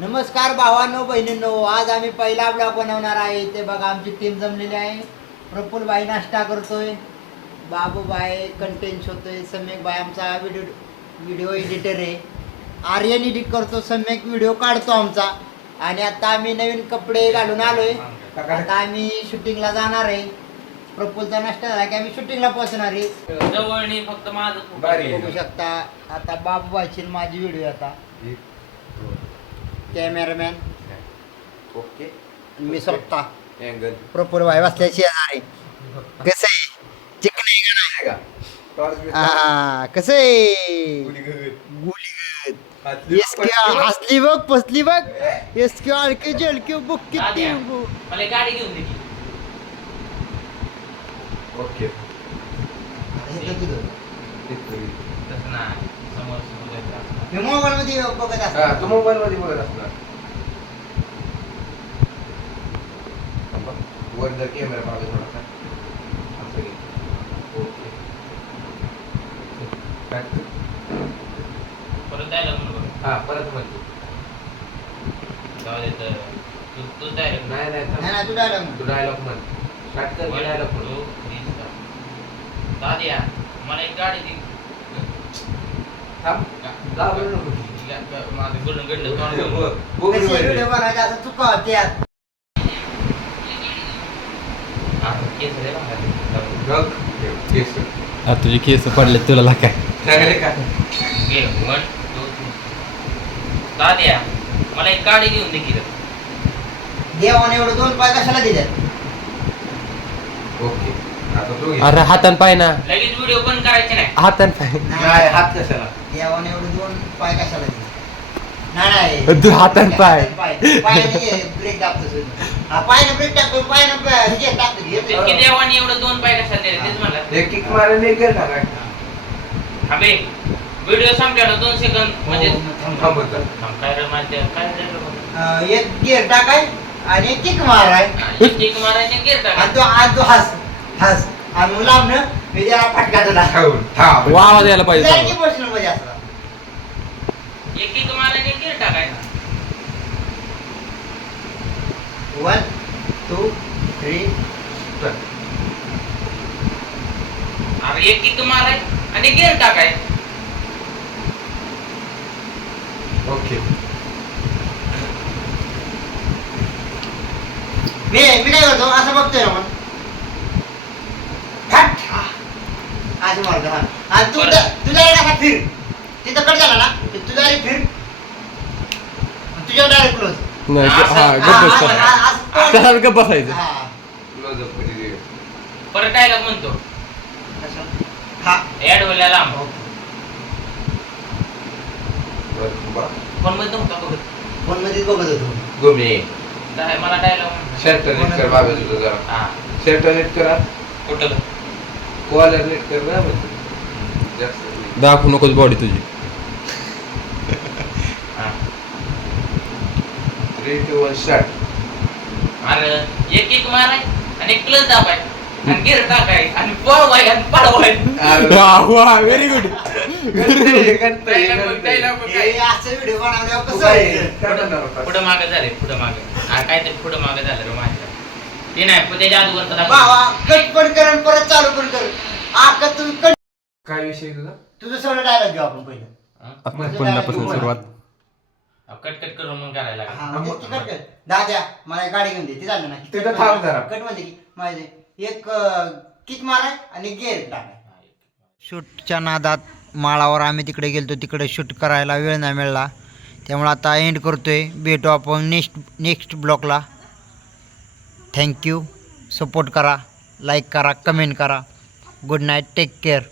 नमस्कार भावांनो बहिणींनो, आज आम्ही पहिला ब्लॉग बनवणार आहे. ते बघा आमची टीम जमलेली आहे. प्रफुल्ल भाई नाश्ता करतोय, बाबू भाई कंटेंट शोधतोय, सम्यक भाई आमचा व्हिडिओ एडिटर आहे, आर्यन एडिट करतो, सम्यक व्हिडिओ काढतो आमचा. आणि आता आम्ही नवीन कपडे घालून आलोय. आता आम्ही शूटिंगला जाणार आहे. प्रफुल्लचा नाश्ता झाला की आम्ही शूटिंगला पोहोचणार आहे. जवळणी फक्त माझं बघू शकता आता बाबू भाईची माझी व्हिडिओ आता कॅमेरामॅन ओके मी स्वतः अँगल प्रफुल्ल भाई बसल्या शेजारी. कसं आहे चिकन आहे का नाही? कसं आहे गुलीगत हसली बघ फसली बघ एसके अडके जळके बुक किती मला एक गाडी घेऊन दे की. ओके तसं नाही, समोर समोर जायचं. मोबाईल मध्ये बघत हा असतो. तू मोबाईल मध्ये बघत असणार वर जर कॅमेरा मागे थोडासा असं घे. ओके परत द्यायला म्हणून बघ. हा परत म्हणतो जाऊ दे तर. तू direct नाही नाही नाही थांब. ना तू डायलॉग तू डायलॉग म्हण स्टार्ट कर One, डायलॉग two, म्हणून three, start. दाद्या, मला एक गाडी दे. थांब घाबरू नको. माझं गडून गडलं तोंड बघ. बोगरी व्हिडिओ मध्ये. बनायचा असं चुका होत्यात. हा, केस रे बघा. बघ. केस. तुझे केस पडले तुला काय चांगले का घे. 1, 2, 3. दाद्या, मला एक गाडी घेऊन दे की रे. देवाने एवढं 2 पाय कशाला दिल्यात? ओके आता तू घे. अरे हातान पाय ना लगेच व्हिडिओ बंद करायचे नाही. हातान पाय नाही हात कशाला देवाने एवढं 2 पाय कशाला दिले? नाही तू हातान पाय. पायाने ब्रेक दाबतो. हा पायाने ब्रेक टाकतो, पायाने हे टाकतो. की देवाने एवढं 2 पाय कशाला दिले तेच म्हणला. एक किक मारायला एक गेला काय अबे व्हिडिओ संपल्याला 2 सेकंद म्हणजे थांबत काय रे माझ्या काय रे एक गिअर टाकाय आणि किक माराय किक मारायचे गिर टाका. आणि तो हस आणि मग लांबनं मी त्याला फटका दिला. थांब वाव द्यायला पाहिजे सारखी प्रश्न मध्ये असला. एक किक मारायचे गिर टाकाय. 1 2 3 अरे एक किक माराय आणि गिर टाकाय. ओके मी काय करतो असं बघतोय ना मग फट असं मारतो. हा आणि तू तुझ्या असा फिर तिथं कट झाला ना तर तुझ्या फिर तुझ्या डायरेक्ट क्लोज. नाही हा गप्प बस त्याला गप्प बसायचं. क्लोज अप कधी दे परत डायलॉग म्हणतो. ऍड व्हायला लांब. फोन मध्ये नव्हता बघत. फोन मध्ये बघत होतो. गोमे मला डायलॉग म्हणतो. शर्ट नीट कर बाबा तुझं जरा हा शर्ट नीट करा कुठं कॉलर नीट कर ना जास्त नाही. दाखवू नकोस बॉडी तुझी. हा 3 2 1 स्टार्ट अरे एक किक माराय आणि क्लच दाबाय आणि गिर टाकाय आणि पळवाय आणि पळवाय. Very good. डायलॉग हे असं व्हिडिओ बनवल्यावर कसं व्हायचं? पुढं मागं झाले पुढं मागं. काय ते पुढं मागं झालं रे माझ्या. ते नाही त्याच्या अगोदर बाबा कट पण कर आणि परत चालू पण कर. आका तुम्ही कट काय विषय तुझा तुझं सगळं डायलॉग घेऊ आपण पहिलं. पुन्हापासून सुरुवात. कट कट करून मग करायला लागलं. हा म्हणजे ती कट कर. दाद्या मला एक गाडी घेऊन दे. ते झालं ना तिथं थांब जरा. कट म्हणजे की माझे एक किक माराय आणि गेअर टाकाय. शूटच्या नादात माळावर आम्ही तिकडे गेलतो. तिकडे शूट करायला वेळ नाही मिळाला, त्यामुळे आता एंड करतोय. भेटू आपण नेक्स्ट ब्लॉगला. थँक्यू. सपोर्ट करा, लाईक करा, कमेंट करा. Good night, take care.